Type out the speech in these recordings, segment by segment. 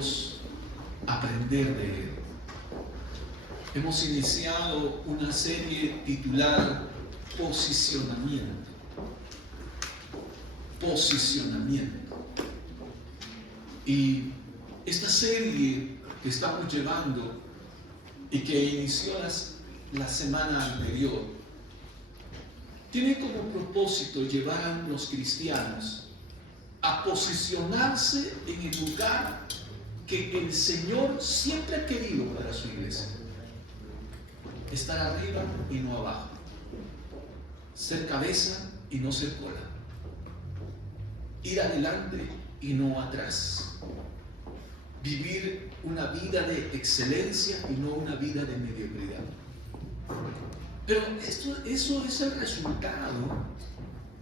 Dios, aprender de Él. Hemos iniciado una serie titulada Posicionamiento. Posicionamiento. Y esta serie que estamos llevando y que inició la semana anterior, tiene como propósito llevar a los cristianos a posicionarse en el lugar que el Señor siempre ha querido para su iglesia. Estar arriba y no abajo. Ser cabeza y no ser cola. Ir adelante y no atrás. Vivir una vida de excelencia y no una vida de mediocridad. Pero eso es el resultado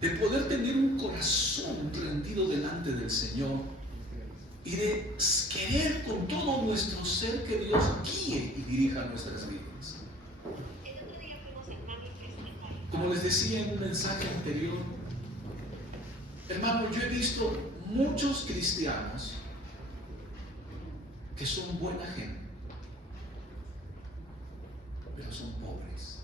de poder tener un corazón rendido delante del Señor y de querer con todo nuestro ser que Dios guíe y dirija nuestras vidas. Como les decía en un mensaje anterior, hermano, yo he visto muchos cristianos que son buena gente, pero son pobres.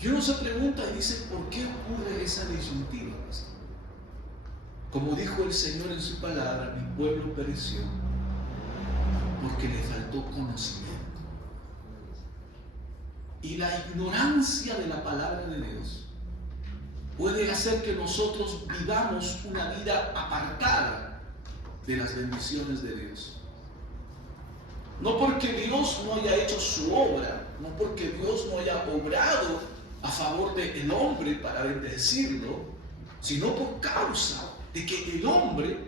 Y uno se pregunta y dice, ¿por qué ocurre esa disyuntiva, pastor? Como dijo el Señor en su palabra, mi pueblo pereció porque le faltó conocimiento. Y la ignorancia de la palabra de Dios puede hacer que nosotros vivamos una vida apartada de las bendiciones de Dios. No porque Dios no haya hecho su obra, no porque Dios no haya obrado a favor del hombre para bendecirlo, sino por causa de que el hombre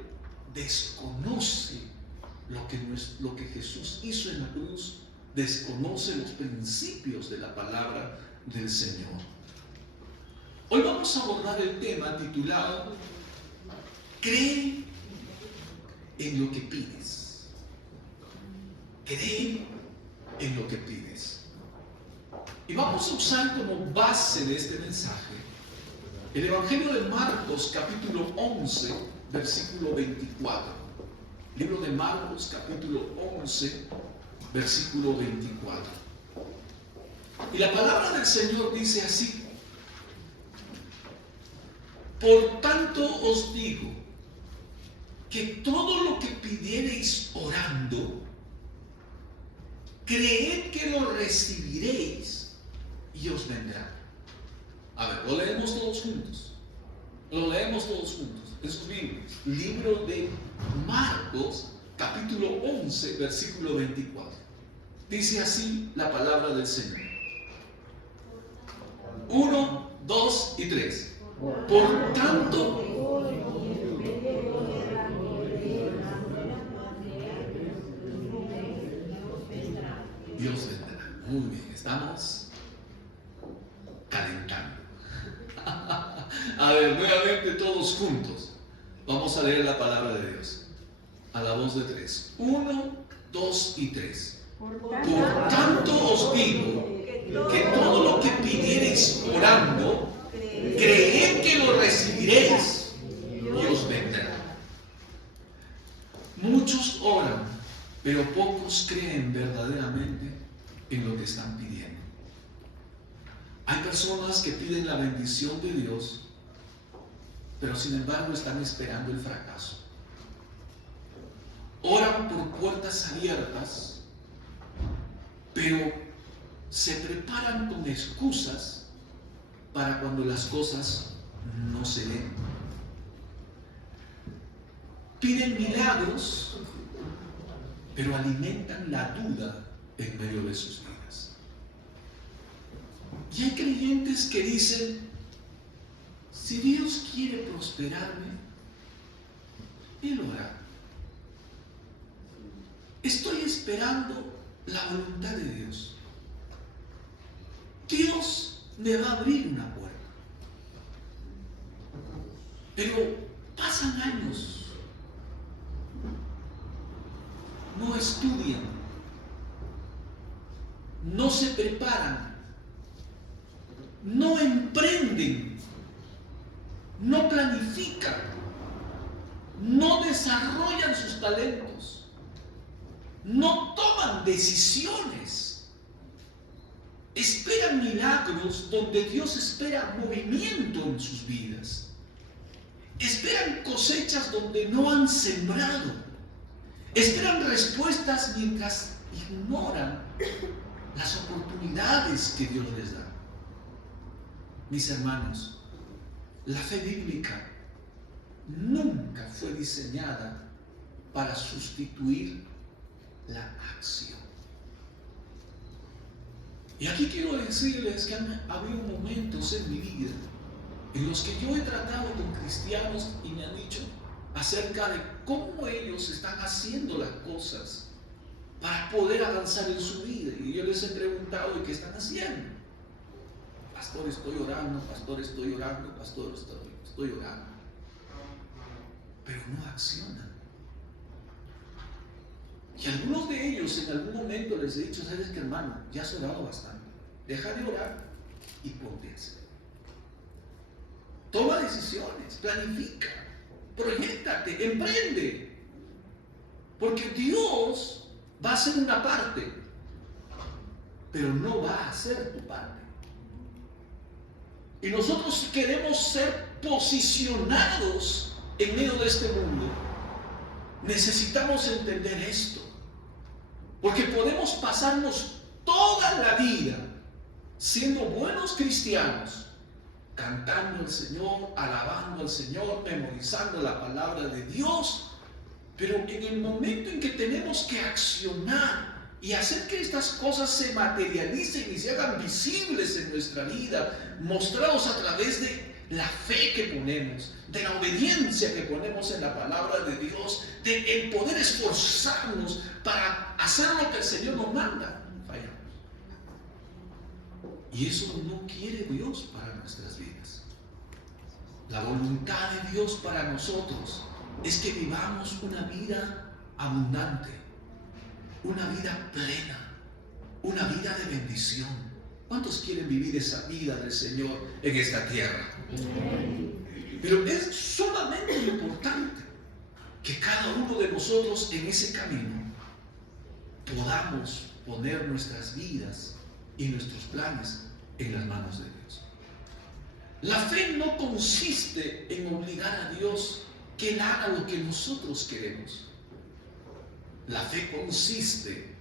desconoce lo que Jesús hizo en la cruz, desconoce los principios de la palabra del Señor. Hoy vamos a abordar el tema titulado Cree en lo que pides. Cree en lo que pides. Y vamos a usar como base de este mensaje el Evangelio de Marcos, capítulo 11, versículo 24. Libro de Marcos, capítulo 11, versículo 24. Y la palabra del Señor dice así: por tanto os digo que todo lo que pidiereis orando, creed que lo recibiréis y os vendrá. A ver, lo leemos todos juntos. Lo leemos todos juntos. En sus Biblias. Libro de Marcos, capítulo 11, versículo 24. Dice así la palabra del Señor. 1, 2 y 3. Por tanto, Dios vendrá. Muy bien, estamos calentando. A ver, nuevamente todos juntos. Vamos a leer la palabra de Dios. A la voz de 3. 1, 2 y 3. Por tanto os digo que todo lo que pidiereis orando, creed que lo recibiréis y os vendrá. Muchos oran, pero pocos creen verdaderamente en lo que están pidiendo. Hay personas que piden la bendición de Dios, pero sin embargo están esperando el fracaso. Oran por puertas abiertas, pero se preparan con excusas para cuando las cosas no se den. Piden milagros, pero alimentan la duda en medio de sus vidas. Y hay creyentes que dicen, si Dios quiere prosperarme, Él lo hará. Estoy esperando la voluntad de Dios. Dios me va a abrir una puerta. Pero pasan años, no estudian, no se preparan, no emprenden, no planifican, no desarrollan sus talentos, no toman decisiones, esperan milagros donde Dios espera movimiento en sus vidas, esperan cosechas donde no han sembrado, esperan respuestas mientras ignoran las oportunidades que Dios les da. Mis hermanos, la fe bíblica nunca fue diseñada para sustituir la acción. Y aquí quiero decirles que han habido momentos en mi vida en los que yo he tratado con cristianos y me han dicho acerca de cómo ellos están haciendo las cosas para poder avanzar en su vida. Y yo les he preguntado, ¿y qué están haciendo? Pastor, estoy orando, pastor, estoy orando, pastor, estoy orando. Pero no accionan. Y algunos de ellos en algún momento les he dicho, ¿sabes qué, hermano? Ya has orado bastante. Deja de orar y ponte a hacer. Toma decisiones, planifica, proyéctate, emprende. Porque Dios va a hacer una parte, pero no va a hacer tu parte. Y nosotros queremos ser posicionados en medio de este mundo. Necesitamos entender esto. Porque podemos pasarnos toda la vida siendo buenos cristianos, cantando al Señor, alabando al Señor, memorizando la palabra de Dios, pero en el momento en que tenemos que accionar y hacer que estas cosas se materialicen y se hagan visibles en nuestra vida, mostrados a través de la fe que ponemos, de la obediencia que ponemos en la palabra de Dios, de el poder esforzarnos para hacer lo que el Señor nos manda, fallamos. Y eso no quiere Dios para nuestras vidas. La voluntad de Dios para nosotros es que vivamos una vida abundante, una vida plena, una vida de bendición. ¿Cuántos quieren vivir esa vida del Señor en esta tierra? Pero es sumamente importante que cada uno de nosotros en ese camino podamos poner nuestras vidas y nuestros planes en las manos de Dios. La fe no consiste en obligar a Dios que Él haga lo que nosotros queremos. La fe consiste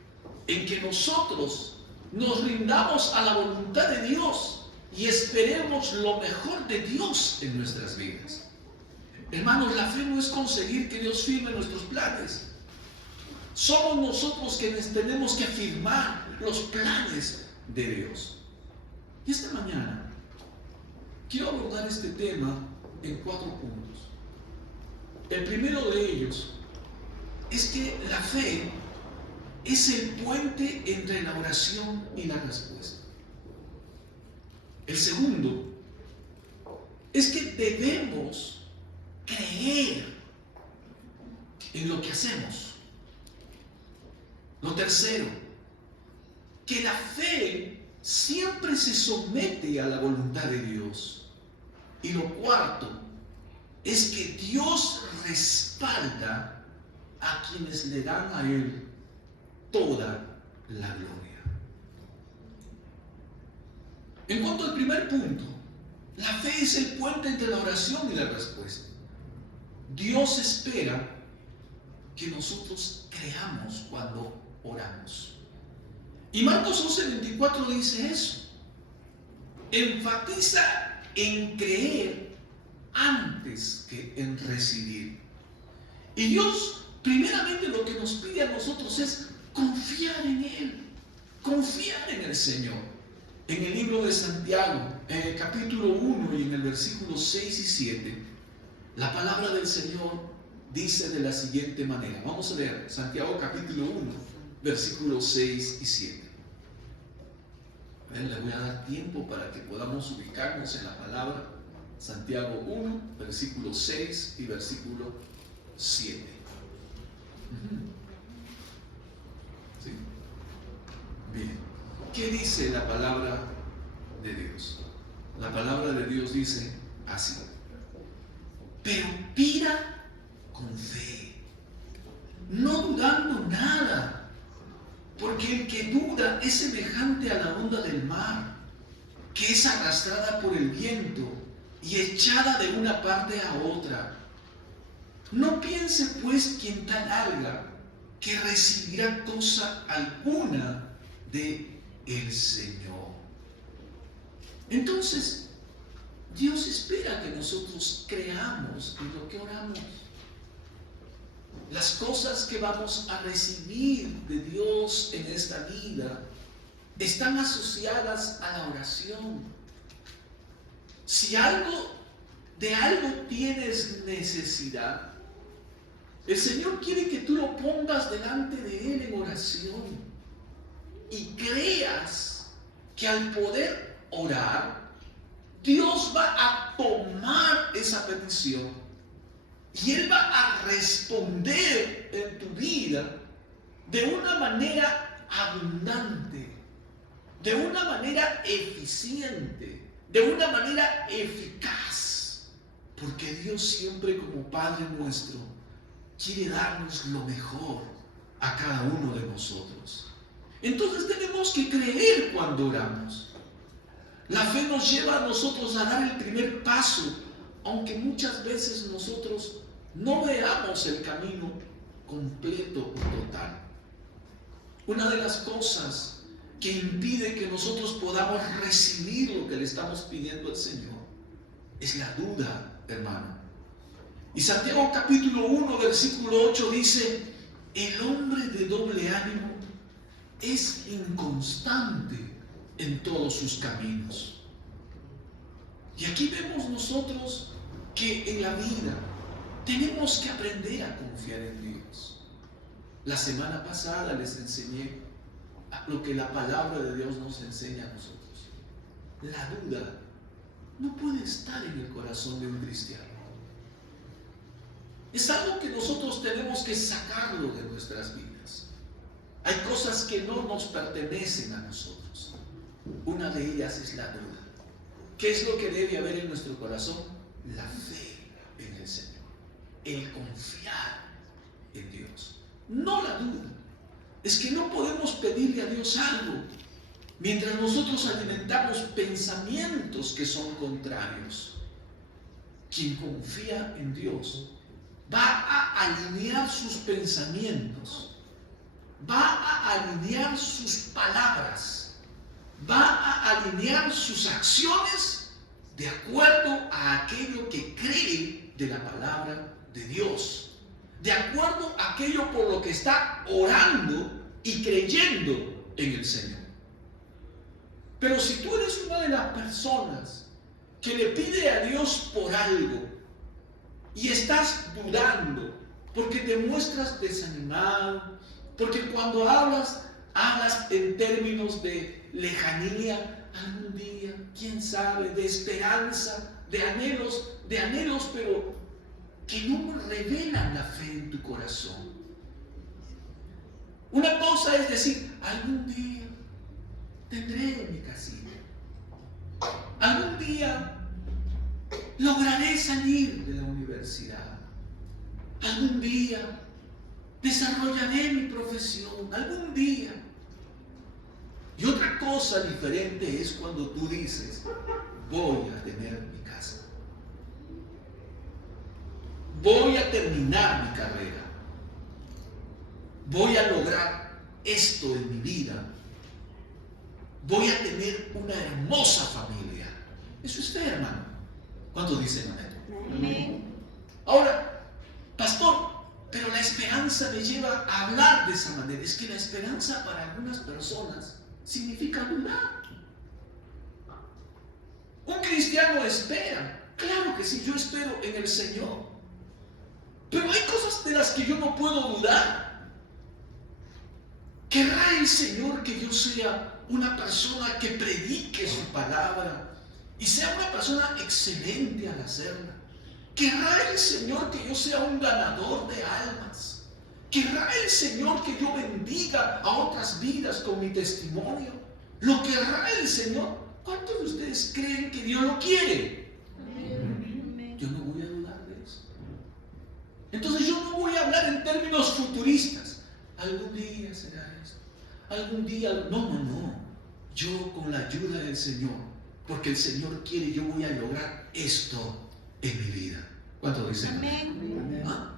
en que nosotros nos rindamos a la voluntad de Dios y esperemos lo mejor de Dios en nuestras vidas. Hermanos, la fe no es conseguir que Dios firme nuestros planes. Somos nosotros quienes tenemos que afirmar los planes de Dios. Y esta mañana quiero abordar este tema en 4 puntos. El primero de ellos es que la fe es el puente entre la oración y la respuesta. El segundo es que debemos creer en lo que hacemos. Lo tercero, que la fe siempre se somete a la voluntad de Dios. Y lo cuarto es que Dios respalda a quienes le dan a Él toda la gloria. En cuanto al primer punto, la fe es el puente entre la oración y la respuesta. Dios espera que nosotros creamos cuando oramos. Y Marcos 11:24 dice eso. Enfatiza en creer antes que en recibir. Y Dios primeramente lo que nos pide a nosotros es confiar en Él, confiar en el Señor. En el libro de Santiago, en el capítulo 1 y en el versículo 6 y 7, la palabra del Señor dice de la siguiente manera. Vamos a leer Santiago capítulo 1, versículos 6 y 7. Les voy a dar tiempo para que podamos ubicarnos en la palabra. Santiago 1, versículo 6 y versículo 7. ¿Sí? Bien. ¿Qué dice la palabra de Dios? La palabra de Dios dice así: pero pida con Porque el que duda es semejante a la onda del mar, que es arrastrada por el viento y echada de una parte a otra. No piense pues quien tal haga que recibirá cosa alguna de el Señor. Entonces, Dios espera que nosotros creamos en lo que oramos. Las cosas que vamos a recibir de Dios en esta vida están asociadas a la oración. Si de algo tienes necesidad, el Señor quiere que tú lo pongas delante de Él en oración y creas que al poder orar, Dios va a tomar esa petición y Él va a responder en tu vida de una manera abundante, de una manera eficiente, de una manera eficaz. Porque Dios siempre, como Padre nuestro, quiere darnos lo mejor a cada uno de nosotros. Entonces tenemos que creer cuando oramos. La fe nos lleva a nosotros a dar el primer paso, aunque muchas veces nosotros no veamos el camino completo o total. Una de las cosas que impide que nosotros podamos recibir lo que le estamos pidiendo al Señor es la duda, hermano. Y Santiago capítulo 1, versículo 8 dice: el hombre de doble ánimo es inconstante en todos sus caminos. Y aquí vemos nosotros que en la vida tenemos que aprender a confiar en Dios. La semana pasada les enseñé lo que la palabra de Dios nos enseña a nosotros. La duda no puede estar en el corazón de un cristiano. Es algo que nosotros tenemos que sacarlo de nuestras vidas. Hay cosas que no nos pertenecen a nosotros. Una de ellas es la duda. ¿Qué es lo que debe haber en nuestro corazón? La fe en el Señor. El confiar en Dios. No la duda. Es que no podemos pedirle a Dios algo mientras nosotros alimentamos pensamientos que son contrarios. Quien confía en Dios va a alinear sus pensamientos, va a alinear sus palabras, va a alinear sus acciones de acuerdo a aquello que cree de la palabra de Dios, de acuerdo a aquello por lo que está orando y creyendo en el Señor. Pero si tú eres una de las personas que le pide a Dios por algo y estás dudando porque te muestras desanimado, porque cuando hablas en términos de lejanía, algún día, quién sabe, de esperanza, de anhelos, pero que no revelan la fe en tu corazón. Una cosa es decir, algún día tendré mi casita, algún día lograré salir de la universidad, algún día desarrollaré mi profesión, algún día. Y otra cosa diferente es cuando tú dices, voy a tener mi casa, voy a terminar mi carrera, voy a lograr esto en mi vida, voy a tener una hermosa familia. Eso es fe, hermano. ¿Cuántos dicen amén? Amén. Ahora, pastor, pero la esperanza me lleva a hablar de esa manera. Es que la esperanza para algunas personas significa dudar. Un cristiano espera. Claro que sí, yo espero en el Señor. Pero hay cosas de las que yo no puedo dudar. ¿Querrá el Señor que yo sea una persona que predique su palabra y sea una persona excelente al hacerla? ¿Querrá el Señor que yo sea un ganador de almas? ¿Querrá el Señor que yo bendiga a otras vidas con mi testimonio? ¿Lo querrá el Señor? ¿Cuántos de ustedes creen que Dios lo quiere? Yo no voy a dudar de eso. Entonces yo no voy a hablar en términos futuristas. Algún día será esto. algún día. No. Yo con la ayuda del Señor, porque el Señor quiere, yo voy a lograr esto en mi vida. ¿Cuánto dicen? Amén. ¿Ah?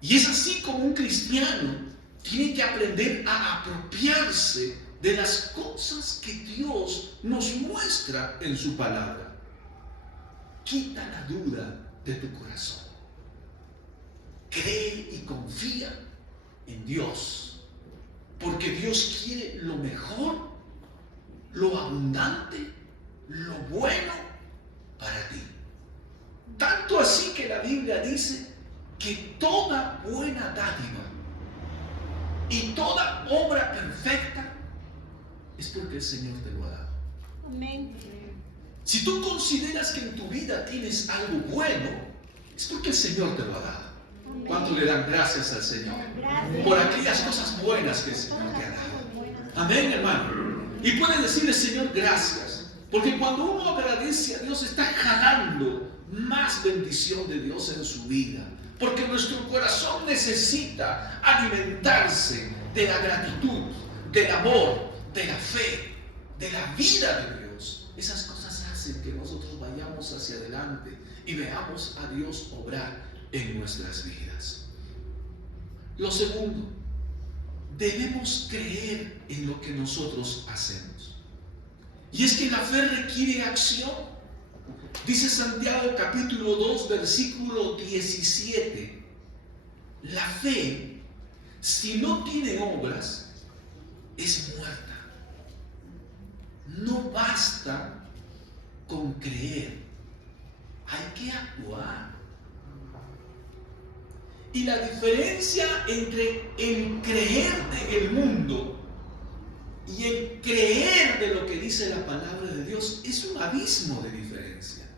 Y es así como un cristiano tiene que aprender a apropiarse de las cosas que Dios nos muestra en su palabra. Quita la duda de tu corazón. Cree y confía en Dios, porque Dios quiere lo mejor, lo abundante, lo bueno para ti. Tanto así que la Biblia dice que toda buena dádiva y toda obra perfecta es porque el Señor te lo ha dado. Amén. Si tú consideras que en tu vida tienes algo bueno, es porque el Señor te lo ha dado. ¿Cuánto le dan gracias al Señor? Gracias. Por aquellas cosas buenas que el Señor te ha dado. Amén, hermano. Y puedes decirle, Señor, gracias. Porque cuando uno agradece a Dios, está jalando más bendición de Dios en su vida. Porque nuestro corazón necesita alimentarse de la gratitud, del amor, de la fe, de la vida de Dios. Esas cosas hacen que nosotros vayamos hacia adelante y veamos a Dios obrar en nuestras vidas. Lo segundo, debemos creer en lo que nosotros hacemos. Y es que la fe requiere acción. Dice Santiago capítulo 2, versículo 17. La fe, si no tiene obras, es muerta. No basta con creer, hay que actuar. Y la diferencia entre el creer del mundo y el creer de lo que dice la palabra de Dios es un abismo de diferencia.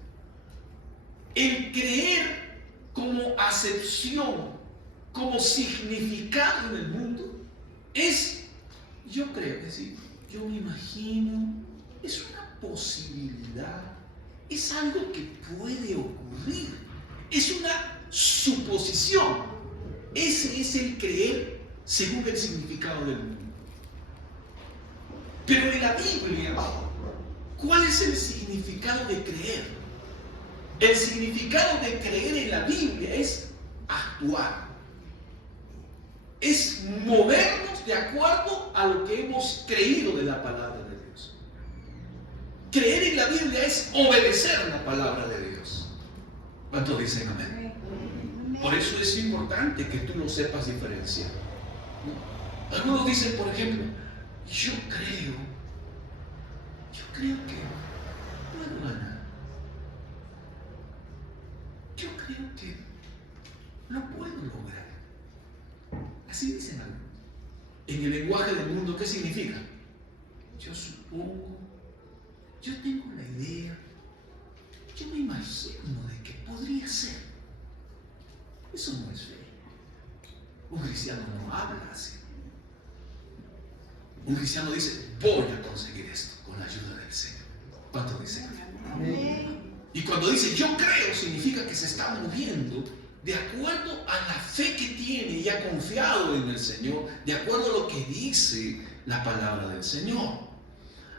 El creer como acepción, como significado en el mundo, es, yo creo, es decir, yo me imagino, es una posibilidad, es algo que puede ocurrir, es una suposición. Ese es el creer según el significado del mundo. Pero en la Biblia, ¿cuál es el significado de creer? El significado de creer en la Biblia es actuar. Es movernos de acuerdo a lo que hemos creído de la palabra de Dios. Creer en la Biblia es obedecer la palabra de Dios. ¿Cuántos dicen amén? Por eso es importante que tú lo sepas diferenciar. Algunos dicen, por ejemplo, yo creo que puedo ganar. Yo creo que lo puedo lograr. Así dicen algunos. En el lenguaje del mundo, ¿qué significa? Yo supongo, yo tengo la idea, yo me imagino de que podría ser. Eso no es fe. Un cristiano no habla así. Un cristiano dice, voy a conseguir esto con la ayuda del Señor. ¿Cuánto dicen? Amén. Y cuando dice yo creo, significa que se está moviendo de acuerdo a la fe que tiene y ha confiado en el Señor, de acuerdo a lo que dice la palabra del Señor.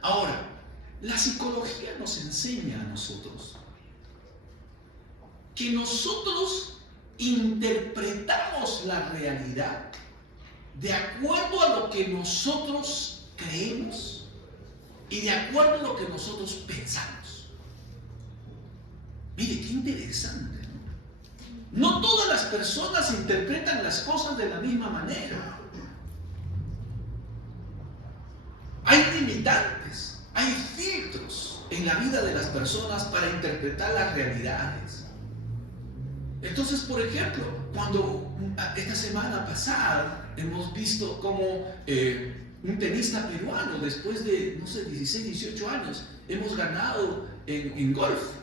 Ahora, la psicología nos enseña a nosotros que nosotros interpretamos la realidad de acuerdo a lo que nosotros creemos y de acuerdo a lo que nosotros pensamos. Mire, qué interesante, ¿no? No todas las personas interpretan las cosas de la misma manera. Hay limitantes, hay filtros en la vida de las personas para interpretar las realidades. Entonces, por ejemplo, cuando esta semana pasada hemos visto como un tenista peruano, después de, 16, 18 años, hemos ganado en golf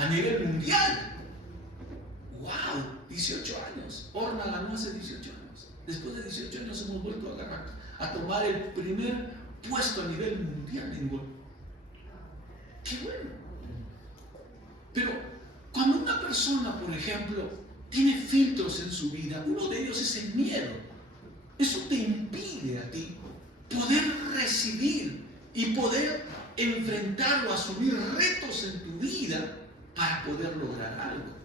a nivel mundial. ¡Wow! 18 años. Orna ganó hace 18 años. Después de 18 años hemos vuelto a tomar el primer puesto a nivel mundial en golf. ¡Qué bueno! Pero cuando una persona, por ejemplo, tiene filtros en su vida, uno de ellos es el miedo. eso te impide a ti poder recibir y poder enfrentar o asumir retos en tu vida para poder lograr algo.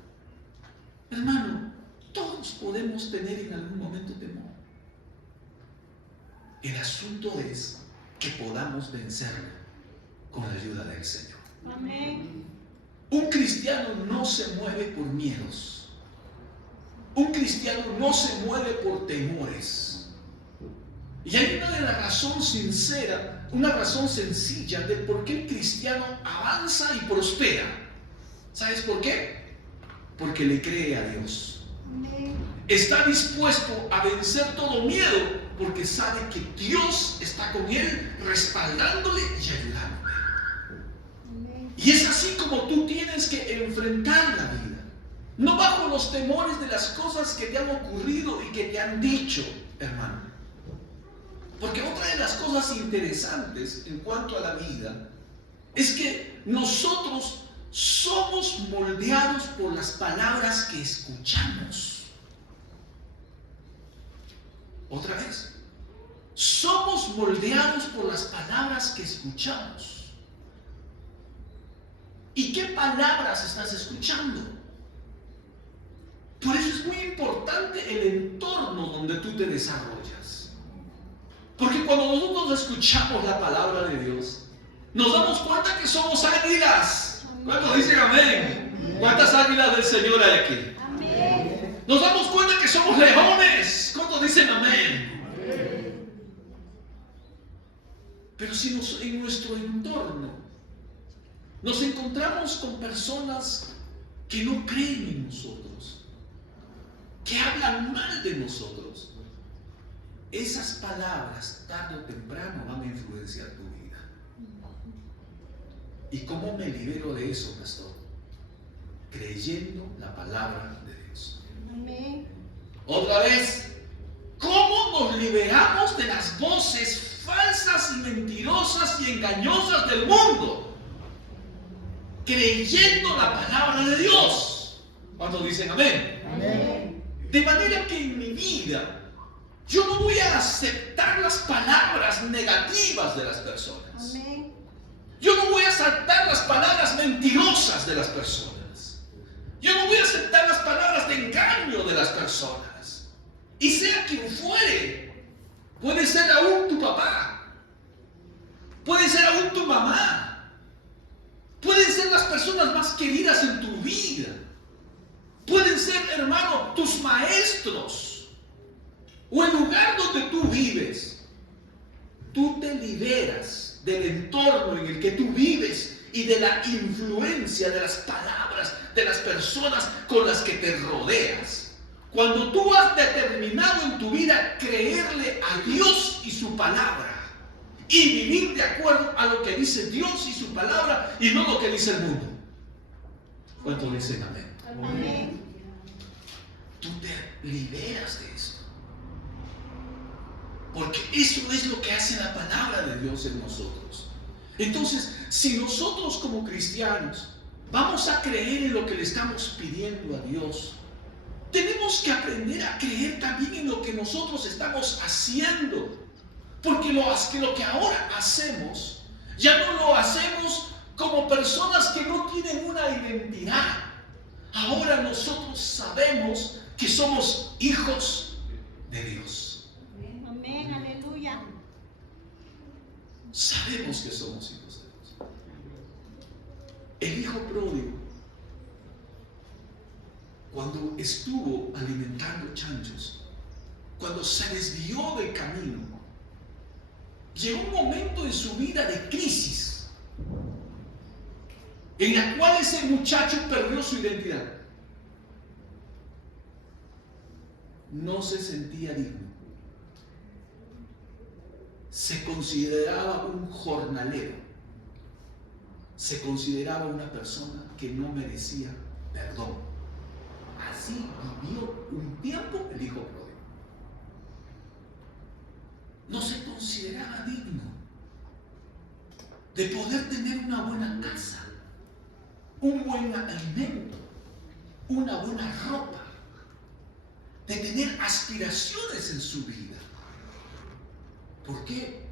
Hermano, todos podemos tener en algún momento temor. El asunto es que podamos vencerlo con la ayuda del Señor. Amén. Un cristiano no se mueve por miedos. Un cristiano no se mueve por temores. Y hay una razón sincera, una razón sencilla de por qué el cristiano avanza y prospera. ¿Sabes por qué? Porque le cree a Dios. Amén. Está dispuesto a vencer todo miedo porque sabe que Dios está con él, respaldándole y ayudándole. Amén. Y es así como tú tienes que enfrentar la vida. No bajo los temores de las cosas que te han ocurrido y que te han dicho, hermano. Porque otra de las cosas interesantes en cuanto a la vida es que nosotros somos moldeados por las palabras que escuchamos. Otra vez, somos moldeados por las palabras que escuchamos. ¿Y qué palabras estás escuchando? Por eso es muy importante el entorno donde tú te desarrollas. Porque cuando nosotros escuchamos la palabra de Dios, nos damos cuenta que somos águilas. ¿Cuántos dicen amén? ¿Cuántas águilas del Señor hay aquí? Amén. Nos damos cuenta que somos leones. ¿Cuántos dicen amén? Pero si en nuestro entorno nos encontramos con personas que no creen en nosotros, que hablan mal de nosotros, esas palabras tarde o temprano van a influenciar tu vida. ¿Y cómo me libero de eso, pastor? Creyendo la palabra de Dios. Amén. Otra vez, ¿cómo nos liberamos de las voces falsas y mentirosas y engañosas del mundo? Creyendo la palabra de Dios. ¿Cuántos dicen amén? Amén. De manera que en mi vida yo no voy a aceptar las palabras negativas de las personas. Amén. Yo no voy a aceptar las palabras mentirosas de las personas. Yo no voy a aceptar las palabras de engaño de las personas. Y sea quien fuere, puede ser aún tu papá, puede ser aún tu mamá, pueden ser las personas más queridas en tu vida, pueden ser, hermano, tus maestros, o el lugar donde tú vives. Tú te liberas del entorno en el que tú vives y de la influencia de las palabras de las personas con las que te rodeas. Cuando tú has determinado en tu vida creerle a Dios y su palabra y vivir de acuerdo a lo que dice Dios y su palabra y no lo que dice el mundo. ¿Cuántos dicen amén? Amén. Tú te liberas de eso. Porque eso es lo que hace la palabra de Dios en nosotros. Entonces, si nosotros como cristianos vamos a creer en lo que le estamos pidiendo a Dios, tenemos que aprender a creer también en lo que nosotros estamos haciendo. Porque lo que ahora hacemos, ya no lo hacemos como personas que no tienen una identidad. Ahora nosotros sabemos que somos hijos de Dios. Amén. Aleluya. Sabemos que somos hijos de Dios. El hijo pródigo, cuando estuvo alimentando chanchos, cuando se desvió del camino, llegó un momento en su vida de crisis, en la cual ese muchacho perdió su identidad. No se sentía digno. Se consideraba un jornalero. Se consideraba una persona que no merecía perdón. Así vivió un tiempo el hijo pródigo. No se consideraba digno de poder tener una buena casa, un buen alimento, una buena ropa, de tener aspiraciones en su vida. ¿Por qué?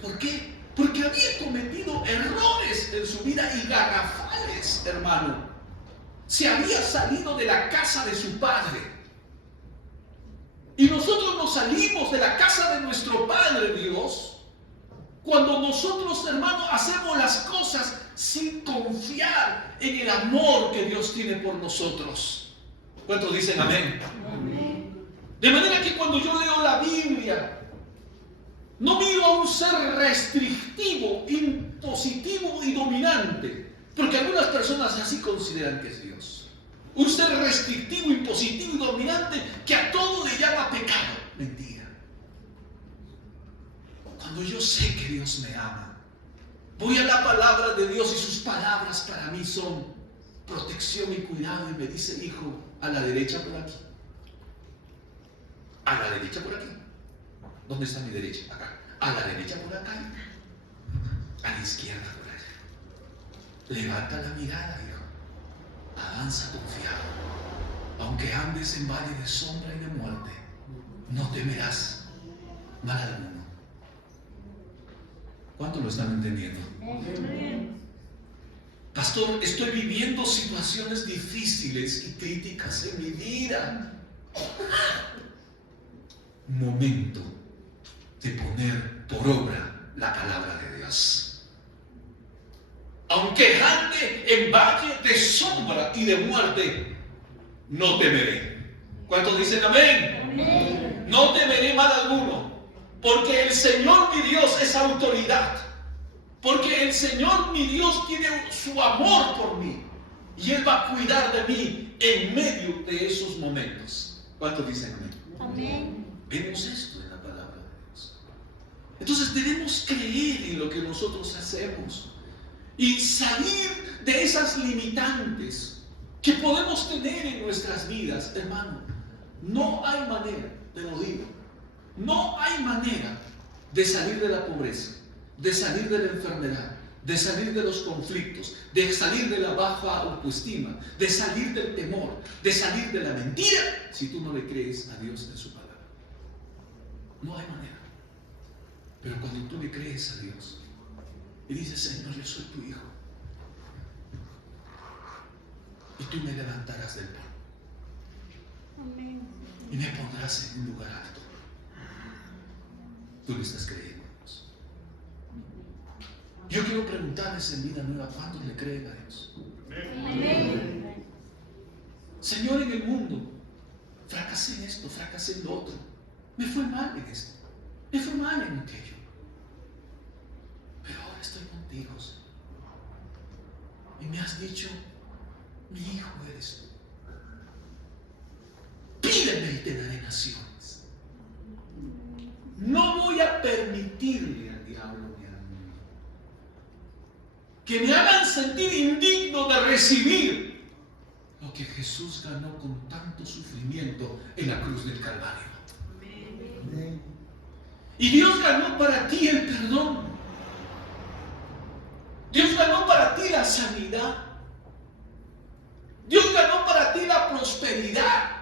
¿Por qué? Porque había cometido errores en su vida y garrafales, hermano. Se había salido de la casa de su padre. Y nosotros nos salimos de la casa de nuestro Padre Dios cuando nosotros, hermano, hacemos las cosas sin confiar en el amor que Dios tiene por nosotros. ¿Cuántos dicen amén? Amén. De manera que cuando yo leo la Biblia, no miro a un ser restrictivo, impositivo y dominante, porque algunas personas así consideran que es Dios. Un ser restrictivo, impositivo y dominante que a todo le llama pecado. Mentira. Cuando yo sé que Dios me ama, voy a la palabra de Dios y sus palabras para mí son protección y cuidado, y me dice: hijo, a la derecha por aquí. A la derecha por aquí. ¿Dónde está mi derecha? Acá. A la derecha por acá. A la izquierda por allá. Levanta la mirada, hijo. Avanza confiado. Aunque andes en valle de sombra y de muerte, no temerás mal alguno. ¿Cuánto lo están entendiendo? Pastor, estoy viviendo situaciones difíciles y críticas en mi vida. Momento de poner por obra la palabra de Dios. Aunque ande en valle de sombra y de muerte, no temeré. ¿Cuántos dicen amén? Amén. No temeré mal alguno, porque el Señor mi Dios es autoridad. Porque el Señor mi Dios tiene su amor por mí, y Él va a cuidar de mí en medio de esos momentos. ¿Cuántos dicen amén? Amén. Vemos esto en la palabra de Dios. Entonces debemos creer en lo que nosotros hacemos y salir de esas limitantes que podemos tener en nuestras vidas, hermano. No hay manera, te lo digo, no hay manera de salir de la pobreza, de salir de la enfermedad, de salir de los conflictos, de salir de la baja autoestima, de salir del temor, de salir de la mentira, si tú no le crees a Dios en su palabra. No hay manera. Pero cuando tú le crees a Dios y dices: Señor, yo soy tu hijo, y tú me levantarás del polvo Amén. y me pondrás en un lugar alto, tú le estás creyendo a Dios. Yo quiero preguntarles en Vida Nueva: ¿cuántos le creen a Dios? Amén. Señor, en el mundo fracasé en esto, fracasé en lo otro, me fue mal en esto, me fue mal en aquello, pero ahora estoy contigo, Señor, y me has dicho: mi hijo eres tú. Pídeme y te daré naciones. No voy a permitirle al diablo ni al mundo que me hagan sentir indigno de recibir lo que Jesús ganó con tanto sufrimiento en la cruz del Calvario. Amén. Y Dios ganó para ti el perdón. Dios ganó para ti la sanidad. Dios ganó para ti la prosperidad.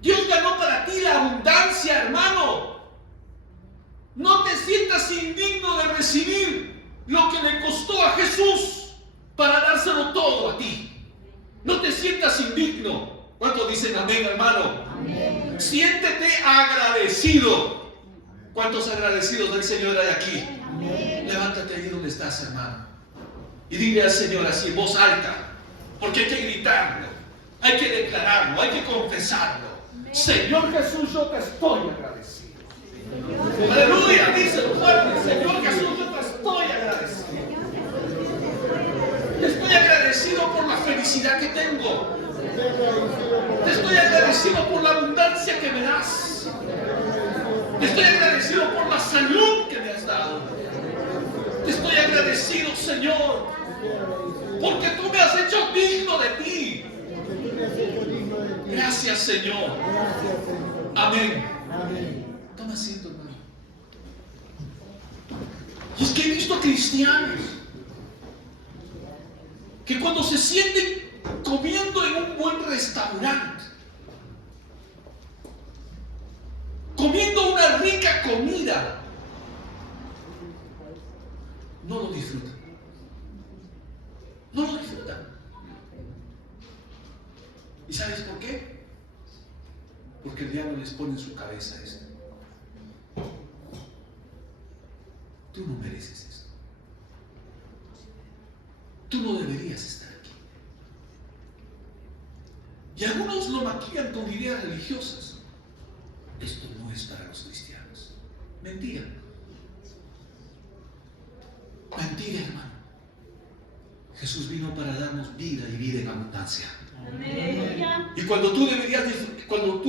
Dios ganó para ti la abundancia, hermano. No te sientas indigno de recibir lo que le costó a Jesús para dárselo todo a ti. No te sientas indigno. ¿Cuántos dicen amén, hermano? Amén. Siéntete agradecido. ¿Cuántos agradecidos del Señor hay aquí? Amén. Levántate ahí donde estás, hermano, y dile al Señor así en voz alta, porque hay que gritarlo, hay que declararlo, hay que confesarlo. Señor Jesús, yo te estoy agradecido. Aleluya, díselo fuerte. Señor Jesús, yo te estoy agradecido. Te estoy agradecido por la felicidad que tengo. Te estoy agradecido por la abundancia que me das. Te estoy agradecido por la salud que me has dado. Te estoy agradecido, Señor, porque tú me has hecho digno de ti. Gracias, Señor. Amén. Toma asiento, hermano. Y es que he visto cristianos que cuando se sienten comiendo en un buen restaurante, comiendo una rica rica comida, no lo disfrutan. No lo disfrutan. ¿Y sabes por qué? Porque el diablo les pone en su cabeza esto. Tú no mereces esto. Tú no deberías estar aquí. Y algunos lo maquillan con ideas religiosas. Esto no es para los cristianos. Mentira. Mentira, hermano. Jesús vino para darnos vida y vida en abundancia. Aleluya. Y cuando tú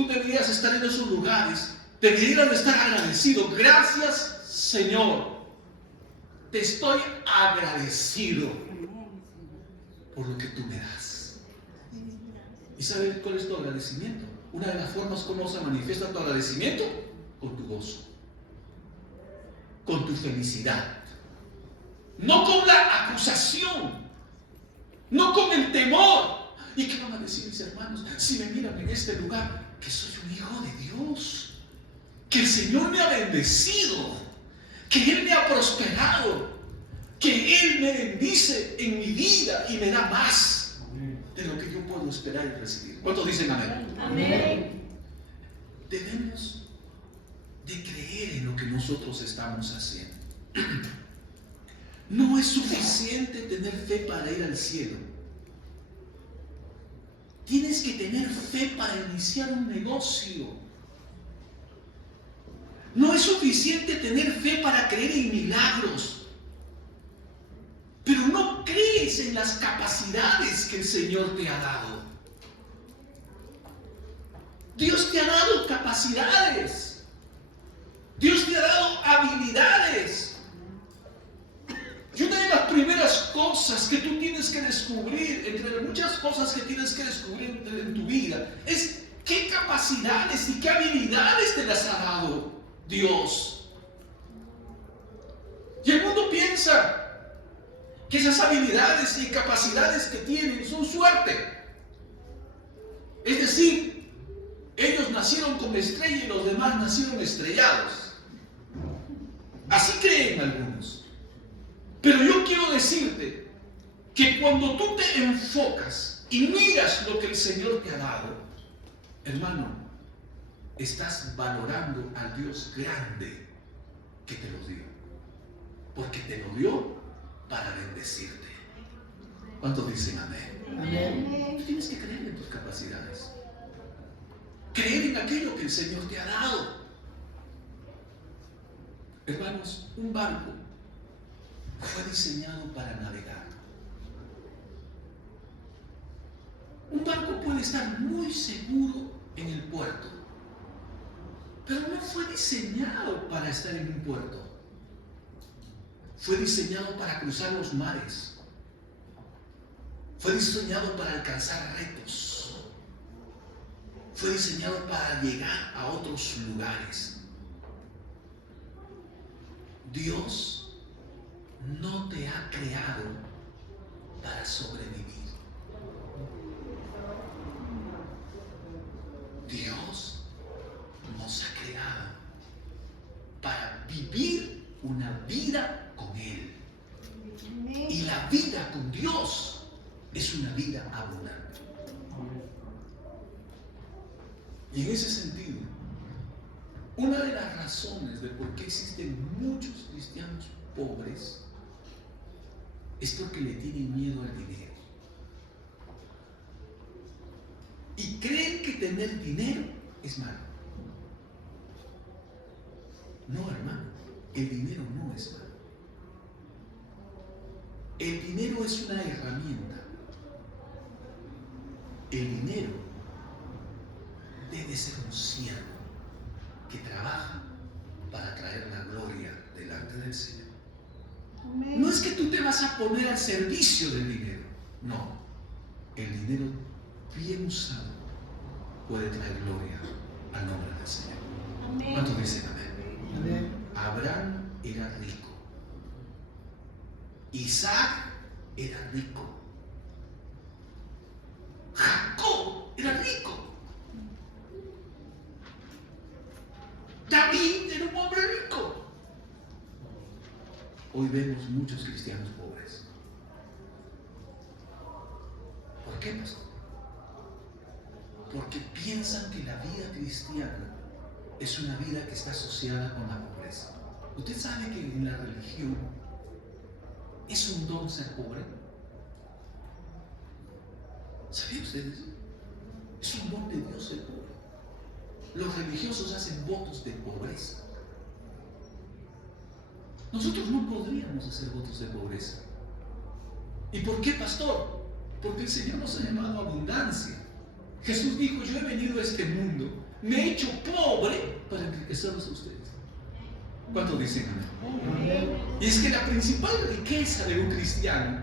deberías estar en esos lugares, deberías de estar agradecido. Gracias, Señor. Te estoy agradecido por lo que tú me das. ¿Y sabes cuál es tu agradecimiento? Una de las formas como se manifiesta tu agradecimiento, con tu gozo, con tu felicidad, no con la acusación, no con el temor. ¿Y qué van a decir mis hermanos si me miran en este lugar? Que soy un hijo de Dios, que el Señor me ha bendecido, que Él me ha prosperado, que Él me bendice en mi vida y me da más de lo que yo puedo esperar y recibir. ¿Cuántos dicen amén? Amén. Debemos de creer en lo que nosotros estamos haciendo. No es suficiente tener fe para ir al cielo. Tienes que tener fe para iniciar un negocio. No es suficiente tener fe para creer en milagros. Pero no crees en las capacidades que el Señor te ha dado. Dios te ha dado capacidades. Dios te ha dado habilidades. Y una de las primeras cosas que tú tienes que descubrir, entre muchas cosas que tienes que descubrir en tu vida, es qué capacidades y qué habilidades te las ha dado Dios. Y el mundo piensa que esas habilidades y capacidades que tienen son suerte. Es decir, ellos nacieron con estrella y los demás nacieron estrellados. Así creen algunos. Pero yo quiero decirte que cuando tú te enfocas y miras lo que el Señor te ha dado, hermano, estás valorando al Dios grande que te lo dio. Porque te lo dio para bendecirte. ¿Cuántos dicen amén? Amén. Tú tienes que creer en tus capacidades. Creer en aquello que el Señor te ha dado. Hermanos, un barco fue diseñado para navegar. Un barco puede estar muy seguro en el puerto, pero no fue diseñado para estar en un puerto. Fue diseñado para cruzar los mares. Fue diseñado para alcanzar retos. Fue diseñado para llegar a otros lugares. Dios no te ha creado para sobrevivir. Dios nos ha creado para vivir una vida con Él. Y la vida con Dios es una vida abundante. Y en ese sentido, una de las razones de por qué existen muchos cristianos pobres es porque le tienen miedo al dinero. Y creen que tener dinero es malo. No, hermano, el dinero no es malo. El dinero es una herramienta. El dinero debe ser un siervo que trabaja para traer la gloria delante del Señor. No es que tú te vas a poner al servicio del dinero. No. El dinero bien usado puede traer gloria al nombre del Señor. Amén. ¿Cuántos dicen amén? Amén. Abraham era rico. Isaac era rico. Jacob era rico. David era un hombre hoy vemos muchos cristianos pobres. ¿Por qué, pastor? Porque piensan que la vida cristiana es una vida que está asociada con la pobreza. ¿Usted sabe que en la religión es un don ser pobre? ¿Sabía usted eso? Es un don de Dios ser pobre. Los religiosos hacen votos de pobreza. Nosotros no podríamos hacer votos de pobreza. ¿Y por qué, pastor? Porque el Señor nos ha llamado a abundancia. Jesús dijo: yo he venido a este mundo, me he hecho pobre para enriquecerlos a ustedes. ¿Cuántos dicen amén? Y es que la principal riqueza de un cristiano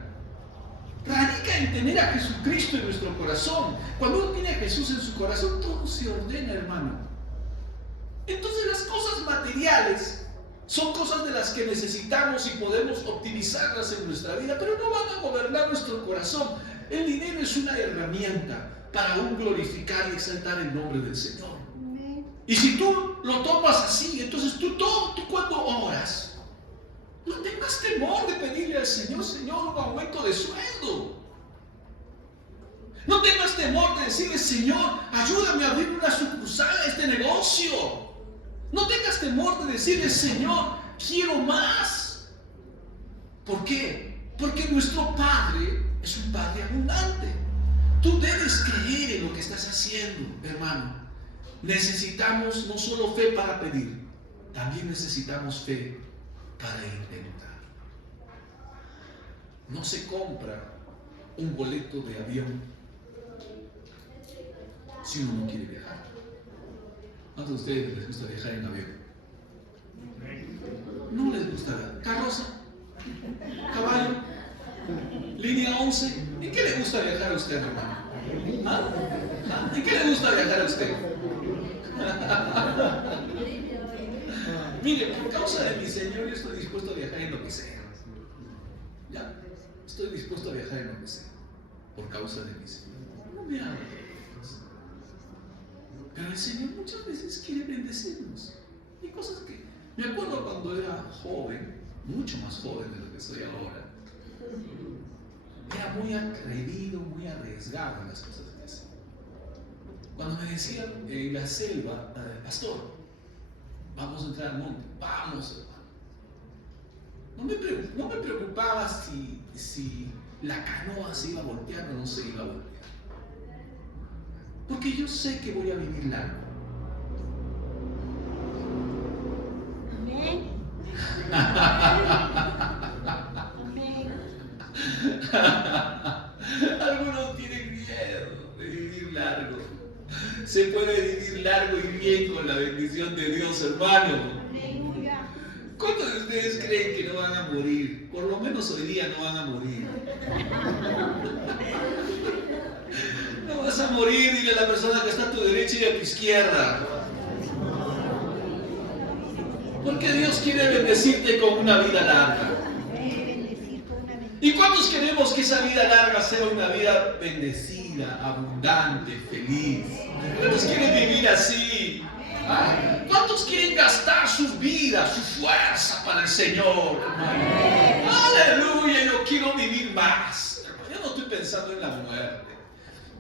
radica en tener a Jesucristo en nuestro corazón. Cuando uno tiene a Jesús en su corazón, todo se ordena, hermano. Entonces las cosas materiales son cosas de las que necesitamos y podemos optimizarlas en nuestra vida, pero no van a gobernar nuestro corazón. El dinero es una herramienta para aún glorificar y exaltar el nombre del Señor. Y si tú lo tomas así, entonces tú cuando oras, no tengas temor de pedirle al Señor: Señor, un aumento de sueldo. No tengas temor de decirle: Señor, ayúdame a abrir una sucursal a este negocio. No tengas temor de decirle: Señor, quiero más. ¿Por qué? Porque nuestro Padre es un Padre abundante. Tú debes creer en lo que estás haciendo, hermano. Necesitamos no solo fe para pedir, también necesitamos fe para intentar. No se compra un boleto de avión si uno no quiere viajar. ¿Cuántos de ustedes les gusta viajar en avión? No les gusta. ¿Carroza? ¿Caballo? ¿Línea 11? ¿En qué le gusta viajar a usted, hermano? ¿Ah? ¿En qué le gusta viajar a usted? Mire, por causa de mi Señor, yo estoy dispuesto a viajar en lo que sea. Ya, estoy dispuesto a viajar en lo que sea. Por causa de mi Señor. No me hago. Pero el Señor muchas veces quiere bendecirnos. Hay cosas que... Me acuerdo cuando era joven, mucho más joven de lo que soy ahora. Era muy atrevido, muy arriesgado en las cosas de Dios. Cuando me decían en la selva: pastor, vamos a entrar al monte. Vamos, hermano. No me preocupaba si la canoa se iba a voltear o no se iba a voltear. Porque yo sé que voy a vivir largo. Amén. Amén. Algunos tienen miedo de vivir largo. Se puede vivir largo y bien con la bendición de Dios, hermano. Aleluya. ¿Cuántos de ustedes creen que no van a morir? Por lo menos hoy día no van a morir. No vas a morir, dile a la persona que está a tu derecha y a tu izquierda. Porque Dios quiere bendecirte con una vida larga. ¿Y cuántos queremos que esa vida larga sea una vida bendecida, abundante, feliz? ¿Cuántos quieren vivir así? ¿Ah? ¿Cuántos quieren gastar su vida, su fuerza para el Señor? Aleluya, yo quiero vivir más. Yo no estoy pensando en la muerte.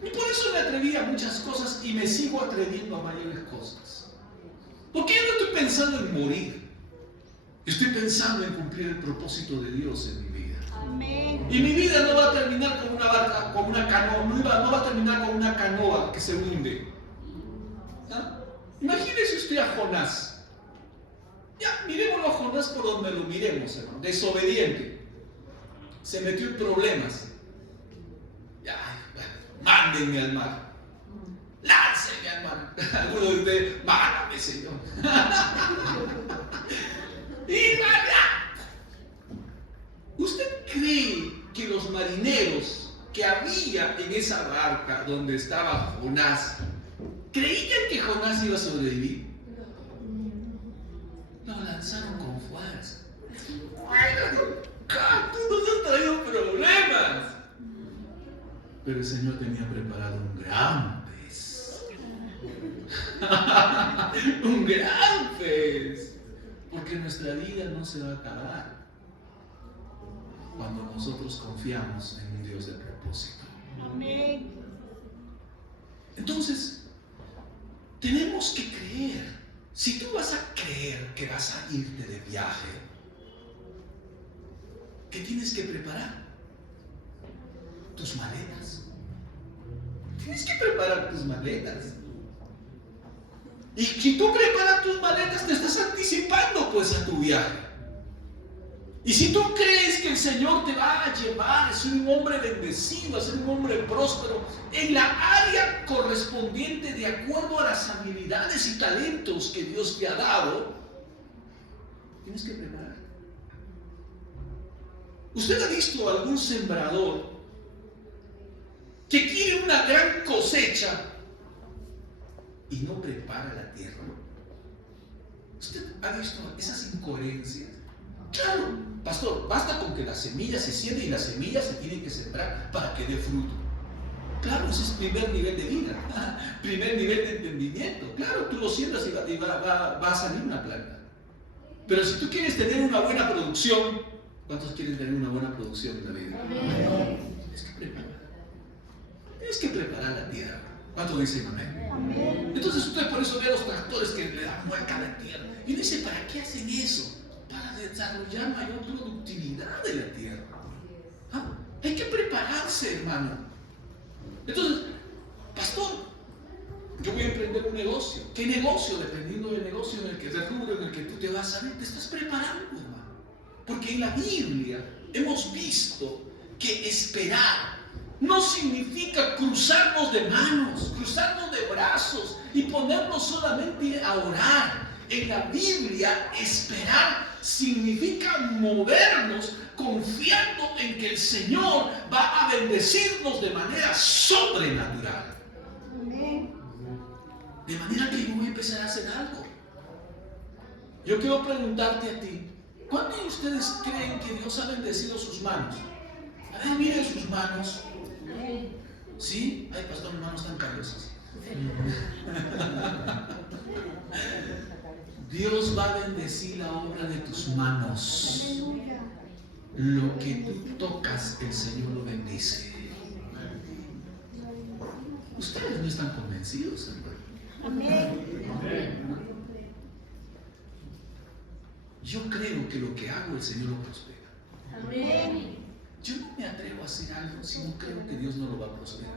Y por eso me atreví a muchas cosas y me sigo atreviendo a mayores cosas. Porque yo no estoy pensando en morir. Estoy pensando en cumplir el propósito de Dios en mi vida. Amén. Y mi vida no va a terminar como una barca, como una canoa, no va a terminar como una canoa que se hunde. ¿Ah? Imagínese usted a Jonás. Ya, miremoslo a Jonás por donde lo miremos, hermano. Desobediente. Se metió en problemas. Ya, bueno, mándenme al mar. Láncenme al mar. Algunos de ustedes: mándame, Señor. Y vaya. ¿Usted cree que los marineros que había en esa barca donde estaba Jonás creían que Jonás iba a sobrevivir? Lo lanzaron con fuerza. ¡Ay, tú nos has traído problemas! Pero el Señor tenía preparado un gran pez. Un gran pez. Porque nuestra vida no se va a acabar. cuando nosotros confiamos en un Dios de propósito. Amén. Entonces, tenemos que creer. Si tú vas a creer que vas a irte de viaje, ¿qué tienes que preparar? Tus maletas. Tienes que preparar tus maletas. Y si tú preparas tus maletas, te estás anticipando pues a tu viaje. Y si tú crees que el Señor te va a llevar a ser un hombre bendecido, a ser un hombre próspero, en la área correspondiente de acuerdo a las habilidades y talentos que Dios te ha dado, tienes que preparar. ¿Usted ha visto algún sembrador que quiere una gran cosecha y no prepara la tierra? ¿Usted ha visto esas incoherencias? Claro, pastor, basta con que la semilla se siembre y la semilla se tiene que sembrar para que dé fruto. Claro, ese es el primer nivel de vida, primer nivel de entendimiento. Claro, tú lo siembras y va a salir una planta. Pero si tú quieres tener una buena producción, ¿cuántos quieren tener una buena producción en la vida? Tienes que preparar. Tienes que preparar la tierra. ¿Cuántos dicen amén? Amén. Entonces usted por eso ve a los tractores que le dan vuelta a la tierra. Y uno dice, ¿para qué hacen eso? Para desarrollar mayor productividad de la tierra. ¿Ah? Hay que prepararse, hermano. Entonces, pastor, yo voy a emprender un negocio. ¿Qué negocio? Dependiendo del negocio en el que, del rubro en el que tú te vas a ver, te estás preparando, hermano. Porque en la Biblia hemos visto que esperar no significa cruzarnos de manos, cruzarnos de brazos y ponernos solamente a orar. En la Biblia, esperar significa movernos confiando en que el Señor va a bendecirnos de manera sobrenatural. Amén. De manera que yo voy a empezar a hacer algo. Yo quiero preguntarte a ti, ¿cuántos de ustedes creen que Dios ha bendecido sus manos? A ver, miren sus manos. ¿Sí? Ay, pastor, mis manos están callosas. Dios va a bendecir la obra de tus manos. Aleluya. Lo que tú tocas, el Señor lo bendice. Ustedes no están convencidos, hermano. Amén. Yo creo que lo que hago, el Señor lo prospera. Amén. Yo no me atrevo a hacer algo si no creo que Dios no lo va a prosperar.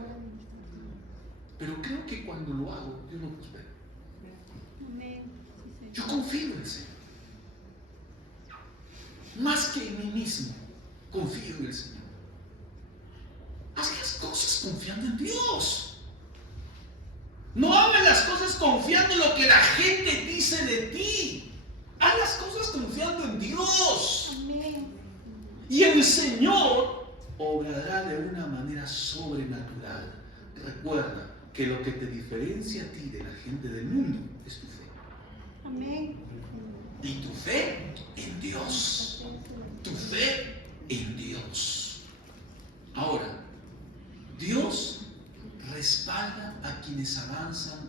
Pero creo que cuando lo hago, Dios lo prospera. Amén. Yo confío en el Señor. Más que en mí mismo, confío en el Señor. Haz las cosas confiando en Dios. No hagas las cosas confiando en lo que la gente dice de ti. Haz las cosas confiando en Dios. Amén. Y el Señor obrará de una manera sobrenatural. Recuerda que lo que te diferencia a ti de la gente del mundo es tu fe. Amén. Y tu fe en Dios. Tu fe en Dios. Ahora, Dios respalda a quienes avanzan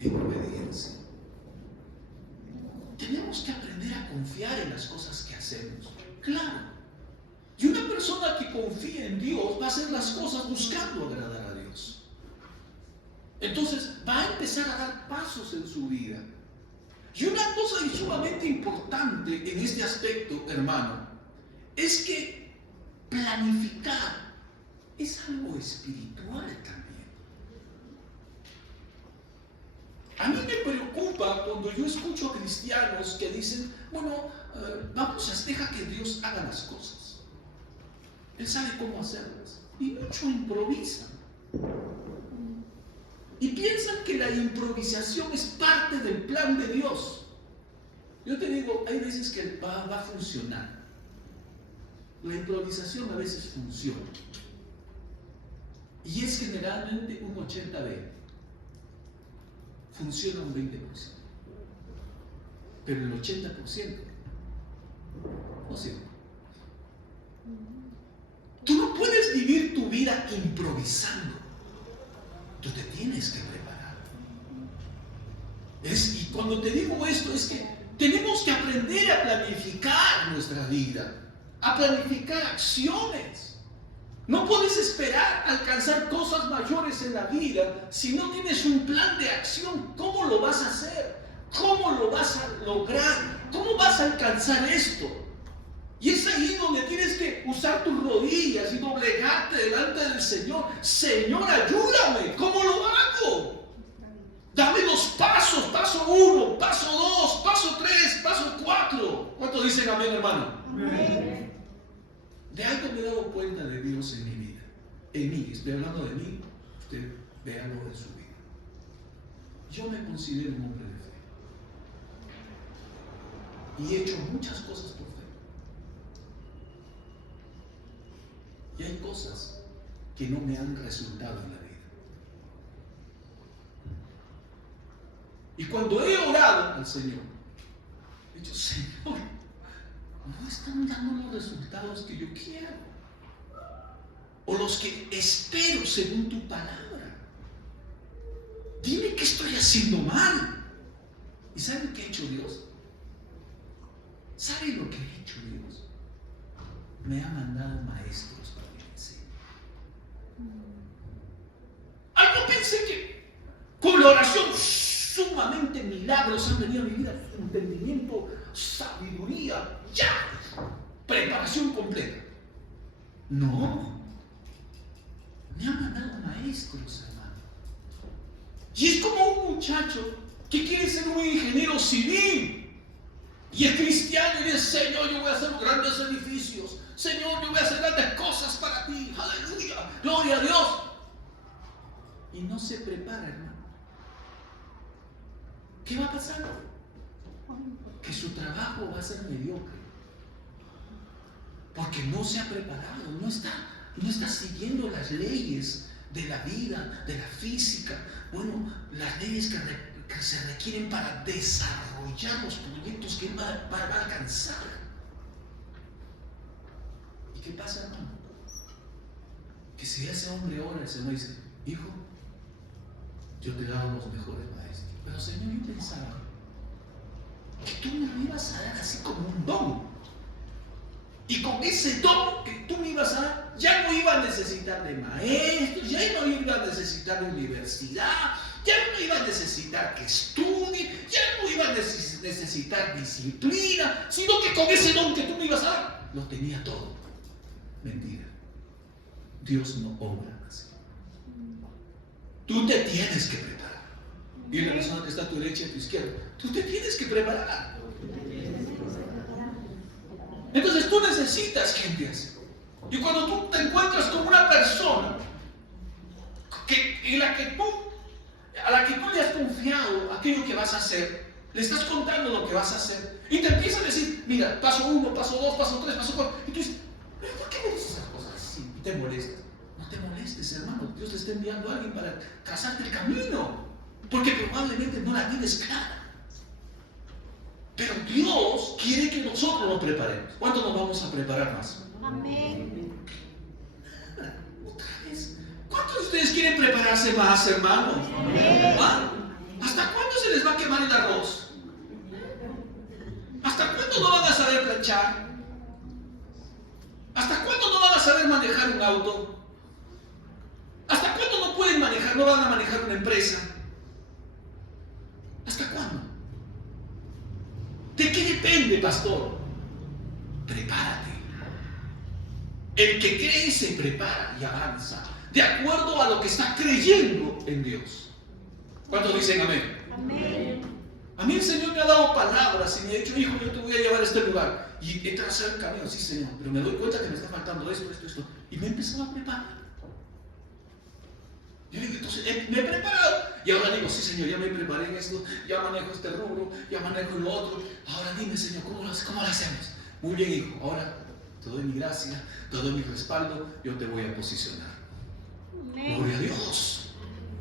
en obediencia. Tenemos que aprender a confiar en las cosas que hacemos. Claro. Y una persona que confía en Dios va a hacer las cosas buscando agradar a Dios. Entonces va a empezar a dar pasos en su vida. Y una cosa sumamente importante en este aspecto, hermano, es que planificar es algo espiritual también. A mí me preocupa cuando yo escucho a cristianos que dicen, bueno, deja que Dios haga las cosas. Él sabe cómo hacerlas. Y mucho improvisan. Y piensan que la improvisación es parte del plan de Dios. Yo te digo, hay veces que va a funcionar. La improvisación a veces funciona. Y es generalmente un 80-20. Funciona un 20%. Pero el 80% no sirve. Tú no puedes vivir tu vida improvisando. Tú te tienes que preparar. Y cuando te digo esto es que tenemos que aprender a planificar nuestra vida, a planificar acciones. No puedes esperar alcanzar cosas mayores en la vida si no tienes un plan de acción. ¿Cómo lo vas a hacer? ¿Cómo lo vas a lograr? ¿Cómo vas a alcanzar esto? Y es ahí donde tienes que usar tus rodillas y doblegarte delante del Señor. Señor, ayúdame. ¿Cómo lo hago? Dame los pasos. Paso 1, paso 2, paso 3, paso 4. ¿Cuántos dicen amén, hermano? Amén. De algo me he dado cuenta de Dios en mi vida. En mí, estoy hablando de mí, usted véalo en su vida. Yo me considero un hombre de fe. Y he hecho muchas cosas por fe. Y hay cosas que no me han resultado en la vida. Y cuando he orado al Señor, he dicho, Señor, no están dando los resultados que yo quiero o los que espero según tu palabra. Dime qué estoy haciendo mal. ¿Y saben qué ha hecho Dios? ¿Saben lo que ha hecho Dios? Me ha mandado maestros para que me enseñen. Yo pensé que con la oración sumamente milagros han venido a mi vida, entendimiento, sabiduría, ya, preparación completa. No, me han mandado maestros, hermano. Y es como un muchacho que quiere ser un ingeniero civil y es cristiano y dice, Señor, yo voy a hacer grandes edificios, Señor, yo voy a hacer grandes cosas para ti, aleluya, gloria a Dios. Y no se prepara, hermano. ¿Qué va a pasar? Que su trabajo va a ser mediocre. Porque no se ha preparado, no está siguiendo las leyes de la vida, de la física. Bueno, las leyes que se requieren para desarrollar los proyectos que él va a alcanzar. ¿Y qué pasa, hermano? Que si ese hombre ora, el Señor dice, hijo, yo te he dado los mejores maestros. Pero Señor, yo pensaba que tú me lo ibas a dar así como un don. Y con ese don que tú me ibas a dar, ya no iba a necesitar de maestros, ya no iba a necesitar de universidad, ya no iba a necesitar que estudie, ya no iba a necesitar disciplina, sino que con ese don que tú me ibas a dar, lo tenía todo. Mentira. Dios no obra así. Tú te tienes que preparar. Y la persona que está a tu derecha y a tu izquierda, tú te tienes que preparar. Entonces tú necesitas gente así. Y cuando tú te encuentras con una persona a la que tú le has confiado aquello que vas a hacer, le estás contando lo que vas a hacer, y te empieza a decir, mira, paso 1, paso 2, paso 3, paso 4, y tú dices, ¿pero por qué me dices esas cosas así? Y te molestas. No te molestes, hermano. Dios te está enviando a alguien para trazarte el camino, porque probablemente no la tienes clara. Pero Dios quiere que nosotros nos preparemos. ¿Cuánto nos vamos a preparar más? Amén. Nada, otra vez. ¿Cuántos de ustedes quieren prepararse más, hermanos? ¿Ah? ¿Hasta cuándo se les va a quemar el arroz? ¿Hasta cuándo no van a saber planchar? ¿Hasta cuándo no van a saber manejar un auto? ¿Hasta cuándo no pueden manejar, no van a manejar una empresa? ¿Hasta cuándo? ¿De qué depende, pastor? Prepárate. El que cree se prepara y avanza de acuerdo a lo que está creyendo en Dios. ¿Cuántos dicen amén? Amén. A mí el Señor me ha dado palabras y me ha dicho, hijo, yo te voy a llevar a este lugar. Y he trazado el camino, sí, Señor, pero me doy cuenta que me está faltando esto. Y me he empezado a preparar. Yo digo, entonces, me he preparado. Y ahora digo, sí, Señor, ya me preparé en esto, ya manejo este rubro, ya manejo lo otro. Ahora dime, Señor, ¿cómo lo hacemos? Muy bien, hijo, ahora te doy mi gracia, te doy mi respaldo, yo te voy a posicionar. Amén. Gloria a Dios.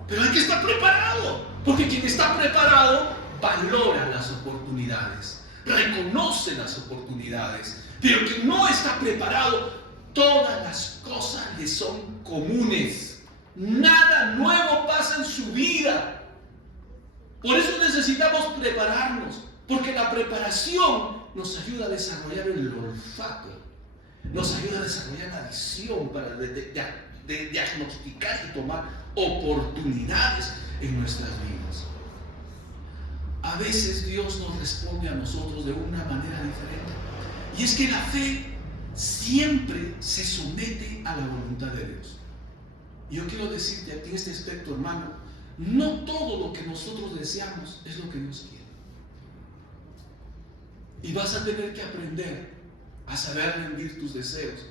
Pero hay que estar preparado, porque quien está preparado valora las oportunidades, reconoce las oportunidades. Pero quien no está preparado, todas las cosas le son comunes. Nada nuevo pasa en su vida. Por eso necesitamos prepararnos, porque la preparación nos ayuda a desarrollar el olfato. Nos ayuda a desarrollar la visión para de diagnosticar y tomar oportunidades en nuestras vidas. A veces Dios nos responde a nosotros de una manera diferente. Y es que la fe siempre se somete a la voluntad de Dios. Y yo quiero decirte aquí en este aspecto, hermano, no todo lo que nosotros deseamos es lo que Dios quiere. Y vas a tener que aprender a saber rendir tus deseos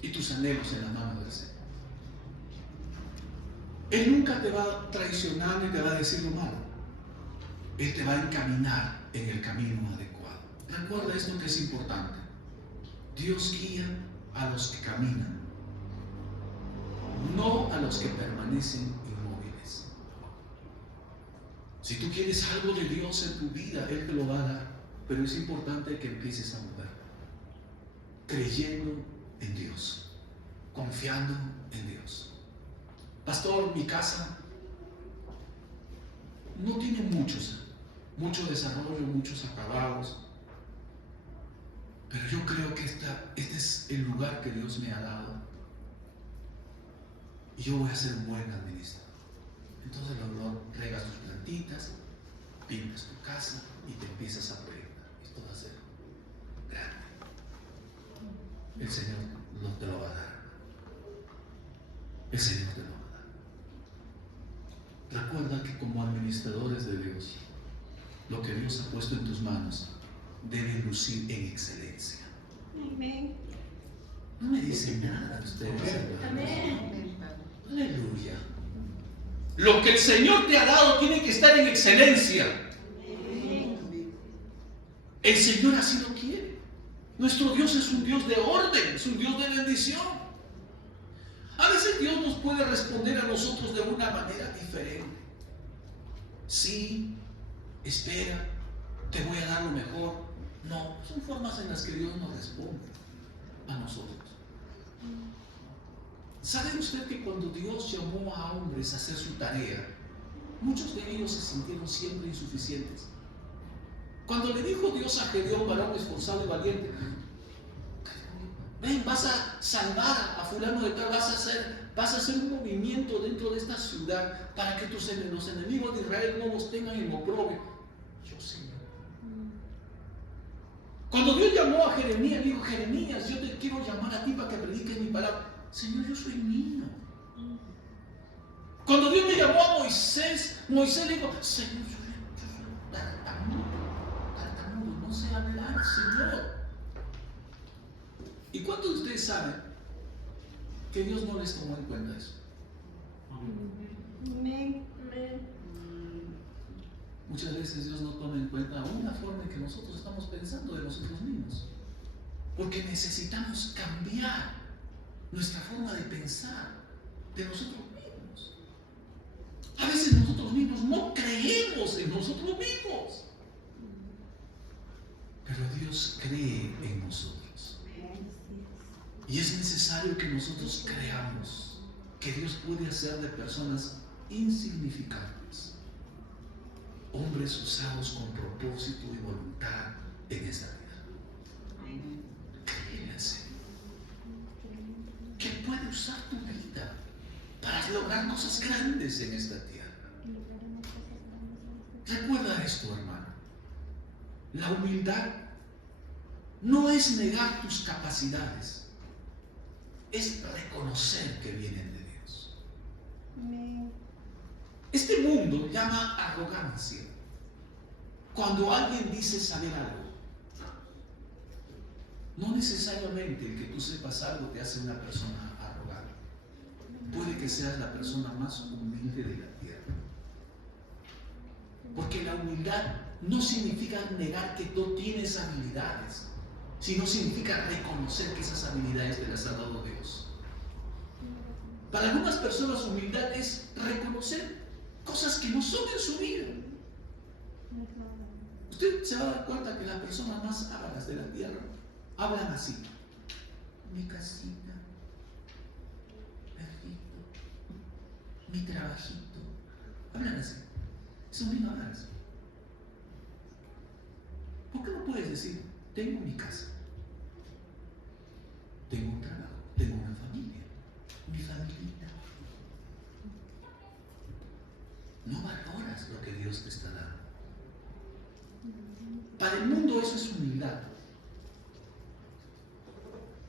y tus anhelos en la mano del Señor. Él nunca te va a traicionar ni te va a decir lo malo. Él te va a encaminar en el camino adecuado. Recuerda esto que es importante. Dios guía a los que caminan, no a los que permanecen inmóviles. Si tú quieres algo de Dios en tu vida, Él te lo va a dar. Pero es importante que empieces a mover, creyendo en Dios, confiando en Dios. Pastor, mi casa no tiene mucho desarrollo, muchos acabados, pero yo creo que este es el lugar que Dios me ha dado y yo voy a ser un buen administrador. Entonces regas tus plantitas, pintas tu casa y te empiezas a proyectar. Esto va a ser grande. El Señor no te lo va a dar. El Señor te lo va a dar. Recuerda que como administradores de Dios, lo que Dios ha puesto en tus manos debe lucir en excelencia. Amén. No me dicen nada ustedes. Amén. Aleluya. Lo que el Señor te ha dado tiene que estar en excelencia. El Señor así lo quiere. Nuestro Dios es un Dios de orden, es un Dios de bendición. A veces Dios nos puede responder a nosotros de una manera diferente. Sí, espera, te voy a dar lo mejor. No, son formas en las que Dios nos responde a nosotros. ¿Sabe usted que cuando Dios llamó a hombres a hacer su tarea, muchos de ellos se sintieron siempre insuficientes? Cuando le dijo Dios a Gedeón, varón esforzado y valiente, ven, vas a salvar a fulano de tal, vas a hacer un movimiento dentro de esta ciudad para que los enemigos de Israel no los tengan en oprobio. Yo, Señor. Cuando Dios llamó a Jeremías, dijo, Jeremías, yo te quiero llamar a ti para que prediques mi palabra. Señor, yo soy niño. Cuando Dios me llamó a Moisés le dijo, Señor, yo soy tartamudo, no sé hablar, Señor. ¿Y cuántos de ustedes saben que Dios no les tomó en cuenta eso? Amén. Muchas veces Dios no toma en cuenta una forma en que nosotros estamos pensando de nosotros mismos, porque necesitamos cambiar nuestra forma de pensar de nosotros mismos. A veces nosotros mismos no creemos en nosotros mismos, pero Dios cree en nosotros. Y es necesario que nosotros creamos que Dios puede hacer de personas insignificantes hombres usados con propósito y voluntad en esta vida. Créanse que puede usar tu vida para lograr cosas grandes en esta tierra. Recuerda esto, hermano. La humildad no es negar tus capacidades, es reconocer que vienen de Dios. Este mundo llama arrogancia cuando alguien dice saber algo. No necesariamente el que tú sepas algo te hace una persona arrogante. Puede que seas la persona más humilde de la tierra. Porque la humildad no significa negar que tú tienes habilidades, sino significa reconocer que esas habilidades te las ha dado Dios. Para algunas personas humildad es reconocer cosas que no son en su vida. Usted se va a dar cuenta que las personas más ávaras de la tierra hablan así. Mi casita, perrito, mi trabajito. Hablan así. Son bien ávaras. ¿Por qué no puedes decir, tengo mi casa, tengo un trabajo, tengo una familia, mi familia. No valoras lo que Dios te está dando. Para el mundo eso es humildad.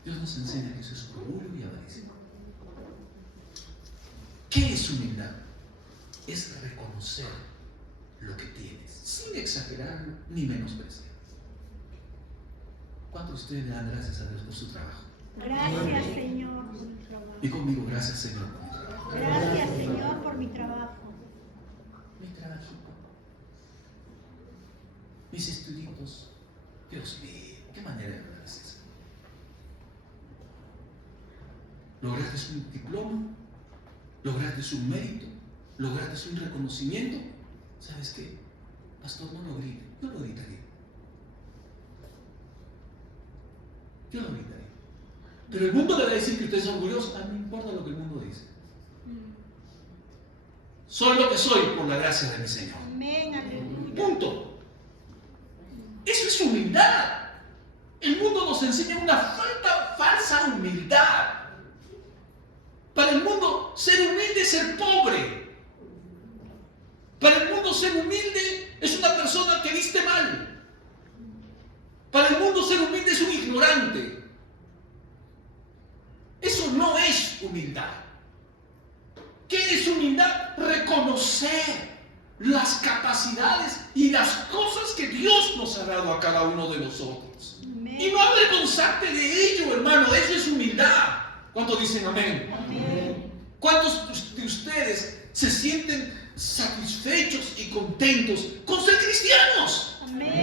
Dios nos enseña que eso es orgullo y avaricia. ¿Qué es humildad? Es reconocer lo que tienes, sin exagerarlo ni menospreciar. ¿Cuántos de ustedes le dan gracias a Dios por su trabajo? Gracias, Señor, por mi trabajo. Y conmigo, gracias, Señor, por mi trabajo. Gracias, Señor, por mi trabajo. Mi trabajito. Mis estudios. Dios mío, qué manera de dar gracias. Lograste un diploma, lograste un mérito, lograste un reconocimiento. ¿Sabes qué? Pastor, no lo grite. Yo lo gritaría. Yo lo gritaría. Pero el mundo le va a decir que usted es orgulloso. A mí me importa lo que el mundo dice. Soy lo que soy por la gracia de mi Señor. Amén, aleluya. Punto. Eso es humildad. El mundo nos enseña una falsa humildad. Para el mundo, ser humilde es ser pobre. Para el mundo, ser humilde es una persona que viste mal. Para el mundo, ser humilde es un ignorante. Eso no es humildad. ¿Qué es humildad? Reconocer las capacidades y las cosas que Dios nos ha dado a cada uno de nosotros. Amén. Y no avergonzarte de ello, hermano. Eso es humildad. ¿Cuántos dicen amén? Amén. ¿Cuántos de ustedes se sienten satisfechos y contentos con ser cristianos? Amén.